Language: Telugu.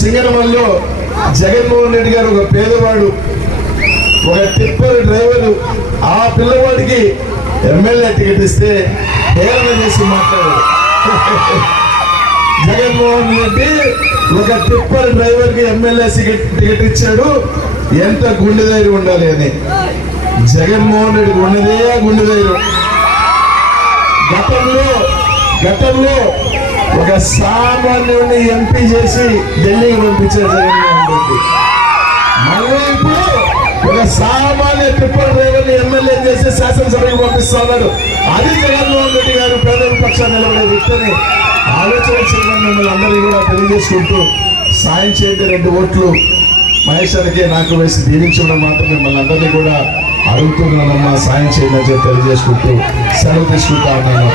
సింగరమల్లో జగన్మోహన్ రెడ్డి గారు ఒక పేదవాడు ఒక టిప్పర్ డ్రైవర్. ఆ పిల్లవాడికి ఎమ్మెల్యే టికెట్ ఇస్తే హేళన చేసి మాట్లాడారు. జగన్మోహన్ రెడ్డి ఒక టిప్పర్ డ్రైవర్కి ఎమ్మెల్యే టికెట్ ఇచ్చాడు. ఎంత గుండె ధైర్యం ఉండాలి అని. జగన్మోహన్ రెడ్డి ఉన్నదే గుండె ధైర్యం. గతంలో గతంలో ఒక సామాన్యుని ఎంపీ చేసి ఢిల్లీకి పంపించారు జగన్మోహన్ రెడ్డి మళ్ళీ ఇప్పుడు ఒక సామాన్య ట్రిపుల్ డ్రైవర్ని ఎమ్మెల్యే చేసి శాసనసభకు పంపిస్తున్నారు అది జగన్మోహన్ రెడ్డి గారు పేదల పక్షాన్ని నిలబడే వ్యక్తిని ఆలోచన చేయమని మిమ్మల్ని అందరినీ కూడా తెలియజేసుకుంటూ సాయం చేయండి రెండు ఓట్లు. మహేశ్వరికి నాకు వేసి దీవించడం మాత్రం మిమ్మల్ని అందరినీ కూడా అడుగుతున్నానమ్మా సాయం చేయండి అని చెప్పి తెలియజేసుకుంటూ సెలవు తీసుకుంటా ఉన్నాను.